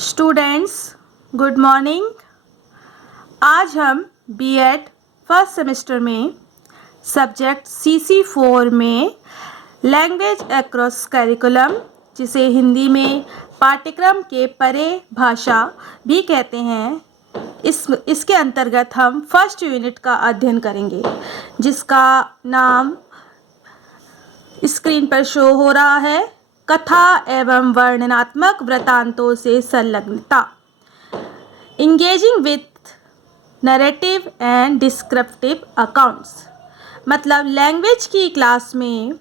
Students, good morning. आज हम BEd first semester में सब्जेक्ट CC4 में लैंग्वेज अक्रॉस करिकुलम, जिसे हिंदी में पाठ्यक्रम के परे भाषा भी कहते हैं, इसके अंतर्गत हम फर्स्ट यूनिट का अध्ययन करेंगे, जिसका नाम स्क्रीन पर शो हो रहा है, कथा एवं वर्णनात्मक वृत्तांतों से संलग्नता, engaging with narrative and descriptive accounts. मतलब लैंग्वेज की क्लास में,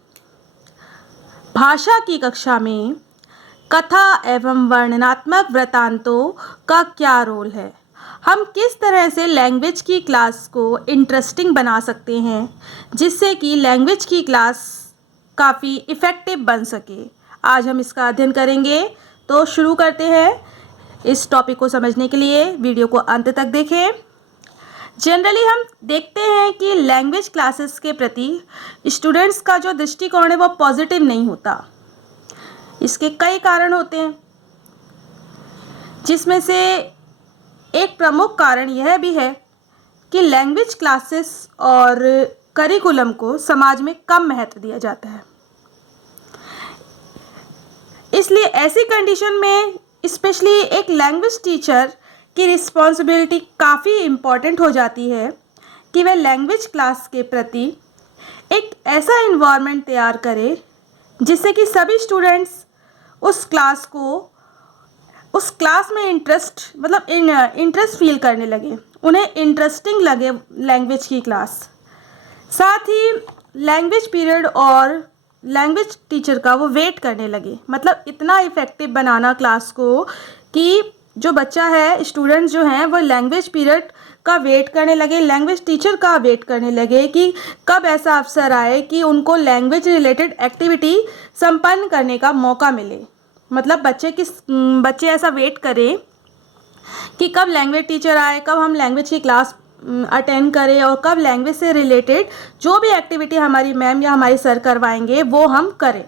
भाषा की कक्षा में कथा एवं वर्णनात्मक वृत्तांतों का क्या रोल है, हम किस तरह से लैंग्वेज की क्लास को इंटरेस्टिंग बना सकते हैं जिससे कि लैंग्वेज की क्लास काफ़ी इफ़ेक्टिव बन सके। आज हम इसका अध्ययन करेंगे, तो शुरू करते हैं। इस टॉपिक को समझने के लिए वीडियो को अंत तक देखें। जनरली हम देखते हैं कि लैंग्वेज क्लासेस के प्रति स्टूडेंट्स का जो दृष्टिकोण है वो पॉजिटिव नहीं होता। इसके कई कारण होते हैं, जिसमें से एक प्रमुख कारण यह भी है कि लैंग्वेज क्लासेस और करिकुलम को समाज में कम महत्व दिया जाता है। इसलिए ऐसी कंडीशन में स्पेशली एक लैंग्वेज टीचर की रिस्पॉन्सिबिलिटी काफ़ी इम्पॉर्टेंट हो जाती है कि वह लैंग्वेज क्लास के प्रति एक ऐसा इन्वायरमेंट तैयार करे जिससे कि सभी स्टूडेंट्स उस क्लास में इंटरेस्ट फील करने लगे, उन्हें इंटरेस्टिंग लगे लैंग्वेज की क्लास। साथ ही लैंग्वेज पीरियड और लैंग्वेज टीचर का वो वेट करने लगे, मतलब इतना इफ़ेक्टिव बनाना क्लास को कि जो बच्चा है, स्टूडेंट्स जो हैं, वो लैंग्वेज पीरियड का वेट करने लगे, लैंग्वेज टीचर का वेट करने लगे कि कब ऐसा अवसर आए कि उनको लैंग्वेज रिलेटेड एक्टिविटी संपन्न करने का मौका मिले। मतलब बच्चे ऐसा वेट करें कि कब लैंग्वेज टीचर आए, कब हम लैंग्वेज की क्लास अटेंड करें और कब लैंग्वेज से रिलेटेड जो भी एक्टिविटी हमारी मैम या हमारे सर करवाएंगे वो हम करें,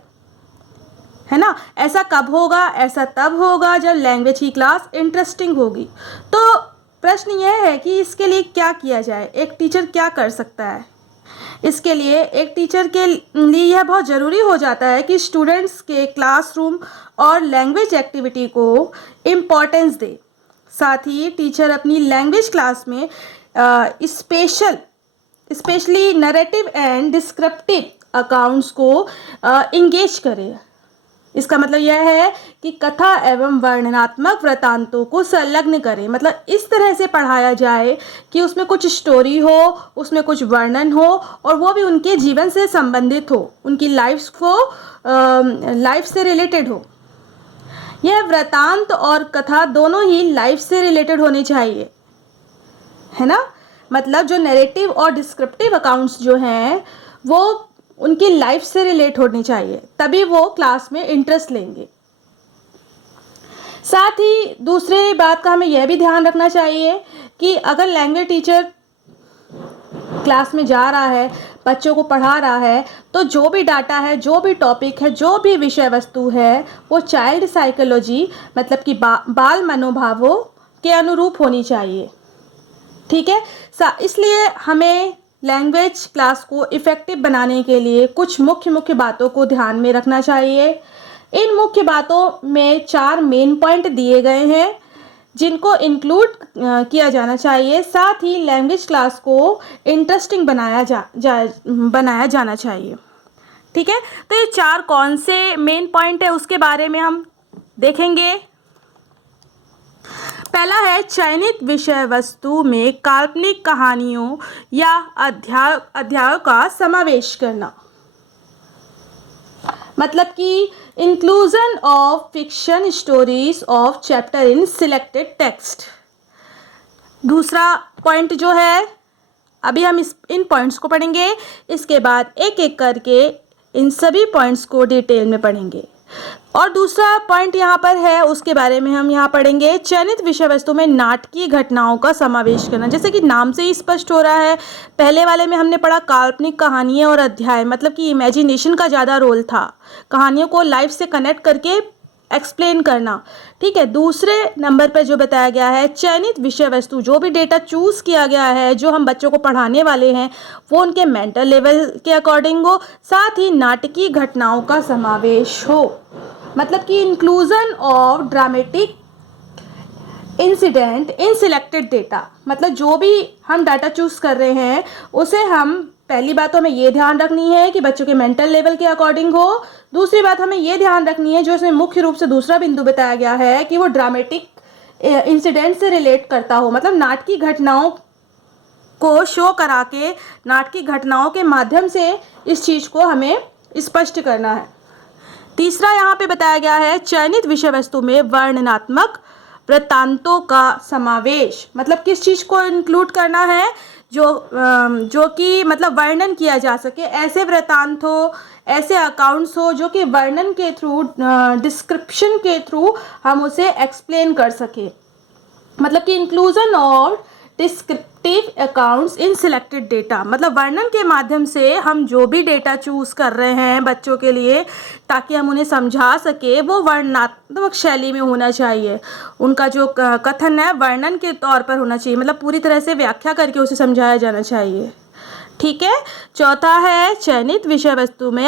है ना। ऐसा कब होगा? ऐसा तब होगा जब लैंग्वेज की क्लास इंटरेस्टिंग होगी। तो प्रश्न यह है कि इसके लिए क्या किया जाए, एक टीचर क्या कर सकता है। इसके लिए एक टीचर के लिए यह बहुत ज़रूरी हो जाता है कि स्टूडेंट्स के क्लासरूम और लैंग्वेज एक्टिविटी को इम्पोर्टेंस दे। साथ ही टीचर अपनी लैंग्वेज क्लास में specially narrative and descriptive accounts को इंगेज करे। इसका मतलब यह है कि कथा एवं वर्णनात्मक वृत्तांतों को संलग्न करें, मतलब इस तरह से पढ़ाया जाए कि उसमें कुछ स्टोरी हो, उसमें कुछ वर्णन हो और वो भी उनके जीवन से संबंधित हो, उनकी लाइफ से रिलेटेड हो। यह वृत्तांत और कथा दोनों ही लाइफ से रिलेटेड होने चाहिए, है ना। मतलब जो नैरेटिव और डिस्क्रिप्टिव अकाउंट्स जो हैं वो उनकी लाइफ से रिलेट होनी चाहिए, तभी वो क्लास में इंटरेस्ट लेंगे। साथ ही दूसरे बात का हमें यह भी ध्यान रखना चाहिए कि अगर लैंग्वेज टीचर क्लास में जा रहा है, बच्चों को पढ़ा रहा है, तो जो भी डाटा है, जो भी टॉपिक है, जो भी विषय वस्तु है, वो चाइल्ड साइकोलॉजी मतलब कि बाल मनोभावों के अनुरूप होनी चाहिए, ठीक है। इसलिए हमें लैंग्वेज क्लास को इफ़ेक्टिव बनाने के लिए कुछ मुख्य बातों को ध्यान में रखना चाहिए। इन मुख्य बातों में 4 मेन पॉइंट दिए गए हैं जिनको इंक्लूड किया जाना चाहिए। साथ ही लैंग्वेज क्लास को इंटरेस्टिंग बनाया जाना चाहिए, ठीक है। तो ये 4 कौन से मेन पॉइंट है उसके बारे में हम देखेंगे। पहला है चयनित विषय वस्तु में काल्पनिक कहानियों या अध्यायों का समावेश करना, मतलब कि inclusion of fiction stories of chapter in selected text. दूसरा पॉइंट जो है, अभी हम इन पॉइंट्स को पढ़ेंगे, इसके बाद एक एक करके इन सभी पॉइंट्स को डिटेल में पढ़ेंगे। और दूसरा पॉइंट यहाँ पर है, उसके बारे में हम यहाँ पढ़ेंगे चयनित विषय वस्तु में नाटकीय घटनाओं का समावेश करना। जैसे कि नाम से ही स्पष्ट हो रहा है, पहले वाले में हमने पढ़ा काल्पनिक कहानियाँ और अध्याय, मतलब कि इमेजिनेशन का ज़्यादा रोल था, कहानियों को लाइफ से कनेक्ट करके एक्सप्लेन करना। ठीक है, दूसरे नंबर पर जो बताया गया है, चयनित विषय वस्तु, जो भी डेटा चूज़ किया गया है जो हम बच्चों को पढ़ाने वाले हैं वो उनके मेंटल लेवल के अकॉर्डिंग हो, साथ ही नाटकीय घटनाओं का समावेश हो। मतलब कि inclusion of dramatic incident in selected data, मतलब जो भी हम डाटा चूज़ कर रहे हैं उसे हम, पहली बात तो हमें ये ध्यान रखनी है कि बच्चों के मेंटल लेवल के अकॉर्डिंग हो। दूसरी बात हमें ये ध्यान रखनी है, जो इसमें मुख्य रूप से दूसरा बिंदु बताया गया है, कि वो ड्रामेटिक इंसिडेंट से रिलेट करता हो, मतलब नाटकीय घटनाओं को शो करा के, नाटकीय घटनाओं के माध्यम से इस चीज़ को हमें स्पष्ट करना है। तीसरा यहाँ पे बताया गया है, चयनित विषय वस्तु में वर्णनात्मक वृत्तांतों का समावेश, मतलब किस चीज़ को इंक्लूड करना है, जो कि मतलब वर्णन किया जा सके, ऐसे वृत्तांत हो, ऐसे अकाउंट्स हो जो कि वर्णन के थ्रू, डिस्क्रिप्शन के थ्रू हम उसे एक्सप्लेन कर सके। मतलब कि इंक्लूजन और descriptive accounts in selected data, मतलब वर्णन के माध्यम से हम जो भी डेटा चूज़ कर रहे हैं बच्चों के लिए, ताकि हम उन्हें समझा सके, वो वर्णनात्मक शैली में होना चाहिए। उनका जो कथन है वर्णन के तौर पर होना चाहिए, मतलब पूरी तरह से व्याख्या करके उसे समझाया जाना चाहिए। ठीक है। चौथा है, चयनित विषय वस्तु में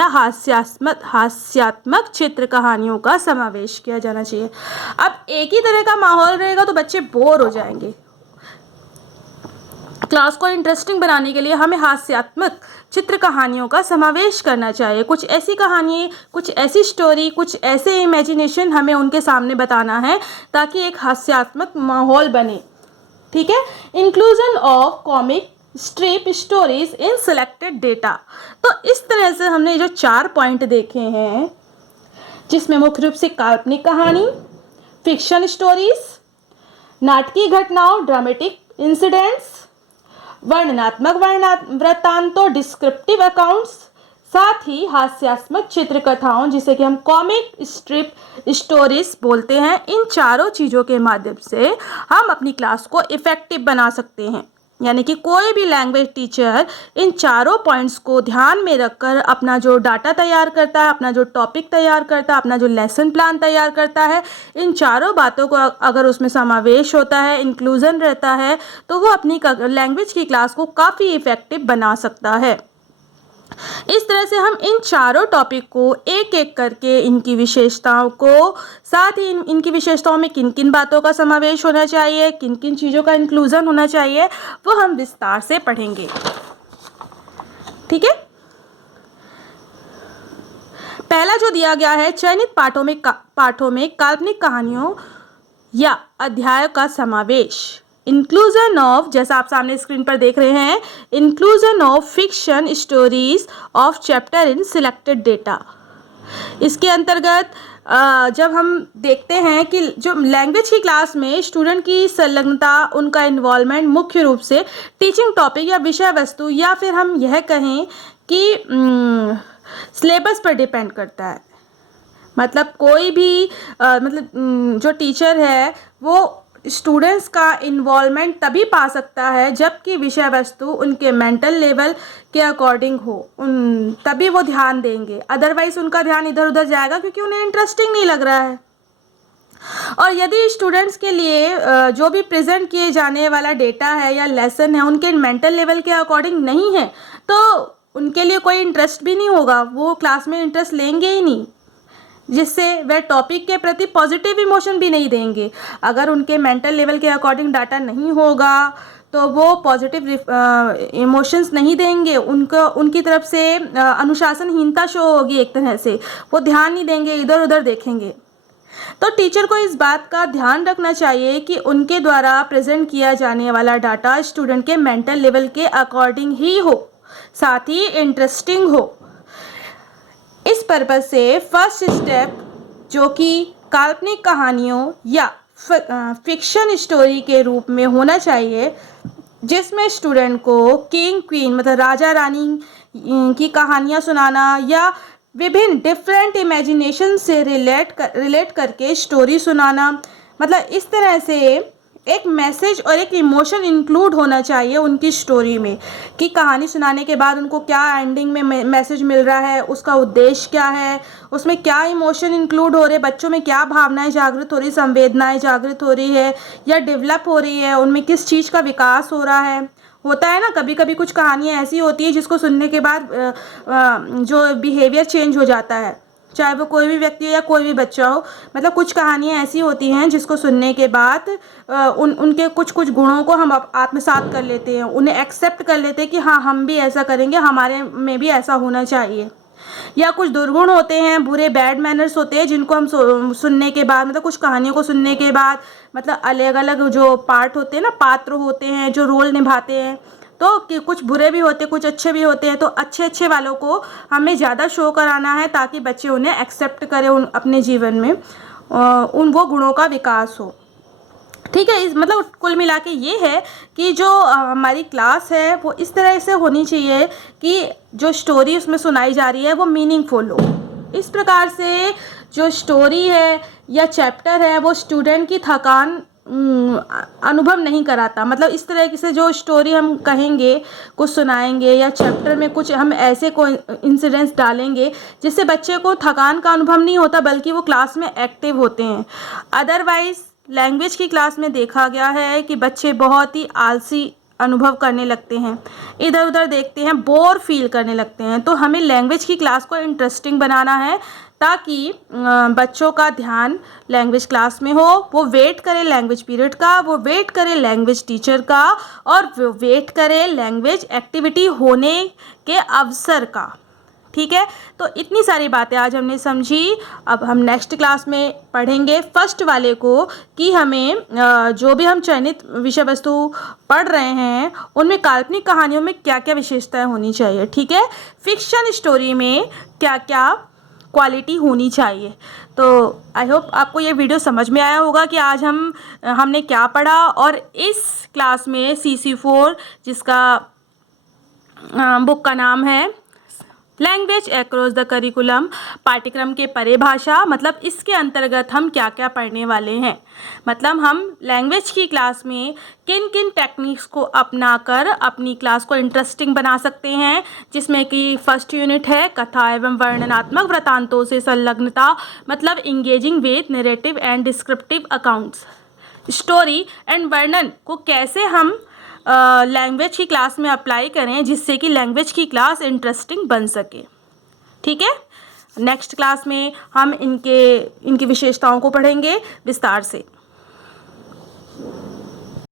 हास्यात्मक चित्र कहानियों का समावेश किया जाना चाहिए। अब एक ही तरह का माहौल रहेगा तो बच्चे बोर हो जाएंगे। क्लास को इंटरेस्टिंग बनाने के लिए हमें हास्यात्मक चित्र कहानियों का समावेश करना चाहिए। कुछ ऐसी कहानी, कुछ ऐसी स्टोरी, कुछ ऐसे इमेजिनेशन हमें उनके सामने बताना है ताकि एक हास्यात्मक माहौल बने। ठीक है। Inclusion of comic strip stories in selected data, तो इस तरह से हमने जो 4 पॉइंट देखे हैं, जिसमें मुख्य रूप से काल्पनिक कहानी, फिक्शन स्टोरीज, नाटकीय घटनाओं ड्रामेटिक इंसिडेंट्स, वर्णनात्मक वृत्तांतों डिस्क्रिप्टिव अकाउंट्स, साथ ही हास्यात्मक चित्रकथाओं जिसे कि हम कॉमिक स्ट्रिप स्टोरीज बोलते हैं, इन चारों चीज़ों के माध्यम से हम अपनी क्लास को इफ़ेक्टिव बना सकते हैं। यानी कि कोई भी लैंग्वेज टीचर इन चारों पॉइंट्स को ध्यान में रखकर अपना जो डाटा तैयार करता है, अपना जो टॉपिक तैयार करता है, अपना जो लेसन प्लान तैयार करता है, इन चारों बातों को अगर उसमें समावेश होता है, इंक्लूजन रहता है, तो वो अपनी लैंग्वेज की क्लास को काफ़ी इफ़ेक्टिव बना सकता है। इस तरह से हम इन चारों टॉपिक को एक एक करके, इनकी विशेषताओं को, साथ ही इनकी विशेषताओं में किन किन बातों का समावेश होना चाहिए, किन किन चीज़ों का इंक्लूजन होना चाहिए, वो हम विस्तार से पढ़ेंगे। ठीक है। पहला जो दिया गया है, चयनित पाठों में काल्पनिक कहानियों या अध्याय का समावेश। इंक्लूजन ऑफ, जैसा आप सामने स्क्रीन पर देख रहे हैं, inclusion of fiction stories of chapter in selected data. इसके अंतर्गत जब हम देखते हैं कि जो लैंग्वेज की क्लास में स्टूडेंट की संलग्नता, उनका इन्वॉल्वमेंट मुख्य रूप से टीचिंग टॉपिक या विषय वस्तु, या फिर हम यह कहें कि सिलेबस पर डिपेंड करता है। मतलब कोई भी जो टीचर है वो स्टूडेंट्स का इन्वॉल्वमेंट तभी पा सकता है जबकि विषय वस्तु उनके मेंटल लेवल के अकॉर्डिंग हो, तभी वो ध्यान देंगे। अदरवाइज उनका ध्यान इधर उधर जाएगा क्योंकि उन्हें इंटरेस्टिंग नहीं लग रहा है। और यदि स्टूडेंट्स के लिए जो भी प्रेजेंट किए जाने वाला डेटा है या लेसन है उनके मेंटल लेवल के अकॉर्डिंग नहीं है, तो उनके लिए कोई इंटरेस्ट भी नहीं होगा, वो क्लास में इंटरेस्ट लेंगे ही नहीं, जिससे वह टॉपिक के प्रति पॉजिटिव इमोशन भी नहीं देंगे। अगर उनके मेंटल लेवल के अकॉर्डिंग डाटा नहीं होगा तो वो पॉजिटिव इमोशंस नहीं देंगे, उनकी तरफ से अनुशासनहीनता शो होगी, एक तरह से वो ध्यान नहीं देंगे, इधर उधर देखेंगे। तो टीचर को इस बात का ध्यान रखना चाहिए कि उनके द्वारा प्रेजेंट किया जाने वाला डाटा स्टूडेंट के मेंटल लेवल के अकॉर्डिंग ही हो, साथ ही इंटरेस्टिंग हो। इस पर्पज़ से फर्स्ट स्टेप, जो कि काल्पनिक कहानियों या फिक्शन स्टोरी के रूप में होना चाहिए, जिसमें स्टूडेंट को किंग क्वीन मतलब राजा रानी की कहानियाँ सुनाना या विभिन्न डिफरेंट इमेजिनेशन से रिलेट करके स्टोरी सुनाना, मतलब इस तरह से एक मैसेज और एक इमोशन इंक्लूड होना चाहिए उनकी स्टोरी में, कि कहानी सुनाने के बाद उनको क्या एंडिंग में मैसेज मिल रहा है, उसका उद्देश्य क्या है, उसमें क्या इमोशन इंक्लूड हो रहे, बच्चों में क्या भावनाएं जागृत हो रही, संवेदनाएं जागृत हो रही है या डेवलप हो रही है, उनमें किस चीज़ का विकास हो रहा है। होता है ना, कभी कभी कुछ कहानियाँ ऐसी होती है जिसको सुनने के बाद जो बिहेवियर चेंज हो जाता है, चाहे वो कोई भी व्यक्ति हो या कोई भी बच्चा हो। मतलब कुछ कहानियाँ ऐसी होती हैं जिसको सुनने के बाद उनके कुछ कुछ गुणों को हम आत्मसात कर लेते हैं, उन्हें एक्सेप्ट कर लेते हैं कि हाँ हम भी ऐसा करेंगे, हमारे में भी ऐसा होना चाहिए। या कुछ दुर्गुण होते हैं, बुरे बैड मैनर्स होते हैं जिनको हम सुनने के बाद, मतलब कुछ कहानियों को सुनने के बाद, मतलब अलग अलग जो पार्ट होते हैं ना, पात्र होते हैं जो रोल निभाते हैं, तो कि कुछ बुरे भी होते हैं कुछ अच्छे भी होते हैं, तो अच्छे अच्छे वालों को हमें ज़्यादा शो कराना है ताकि बच्चे उन्हें एक्सेप्ट करें अपने जीवन में, उन वो गुणों का विकास हो। ठीक है, इस मतलब कुल मिला के ये है कि जो हमारी क्लास है वो इस तरह से होनी चाहिए कि जो स्टोरी उसमें सुनाई जा रही है वो मीनिंगफुल हो। इस प्रकार से जो स्टोरी है या चैप्टर है वो स्टूडेंट की थकान अनुभव नहीं कराता। मतलब इस तरह से जो स्टोरी हम कहेंगे, कुछ सुनाएंगे या चैप्टर में कुछ हम ऐसे कोई इंसिडेंट्स डालेंगे जिससे बच्चे को थकान का अनुभव नहीं होता, बल्कि वो क्लास में एक्टिव होते हैं। अदरवाइज लैंग्वेज की क्लास में देखा गया है कि बच्चे बहुत ही आलसी अनुभव करने लगते हैं, इधर उधर देखते हैं, बोर फील करने लगते हैं। तो हमें लैंग्वेज की क्लास को इंटरेस्टिंग बनाना है ताकि बच्चों का ध्यान लैंग्वेज क्लास में हो, वो वेट करे लैंग्वेज पीरियड का, वो वेट करे लैंग्वेज टीचर का, और वो वेट करे लैंग्वेज एक्टिविटी होने के अवसर का। ठीक है, तो इतनी सारी बातें आज हमने समझी। अब हम नेक्स्ट क्लास में पढ़ेंगे फर्स्ट वाले को, कि हमें जो भी हम चयनित विषय वस्तु पढ़ रहे हैं उनमें काल्पनिक कहानियों में क्या क्या विशेषताएं होनी चाहिए। ठीक है, फिक्शन स्टोरी में क्या क्या क्वालिटी होनी चाहिए। तो आई होप आपको ये वीडियो समझ में आया होगा कि आज हमने क्या पढ़ा। और इस क्लास में CC4 जिसका बुक का नाम है लैंग्वेज अक्रॉस द करिकुलम, पाठ्यक्रम के परिभाषा, मतलब इसके अंतर्गत हम क्या क्या पढ़ने वाले हैं। मतलब हम लैंग्वेज की क्लास में किन किन टेक्निक्स को अपनाकर अपनी क्लास को इंटरेस्टिंग बना सकते हैं, जिसमें कि फर्स्ट यूनिट है कथा एवं वर्णनात्मक वृत्तांतों से संलग्नता, मतलब engaging with narrative and descriptive accounts. Story and वर्णन को कैसे हम लैंग्वेज की क्लास में अप्लाई करें जिससे कि लैंग्वेज की क्लास इंटरेस्टिंग बन सके। ठीक है, नेक्स्ट क्लास में हम इनकी विशेषताओं को पढ़ेंगे विस्तार से।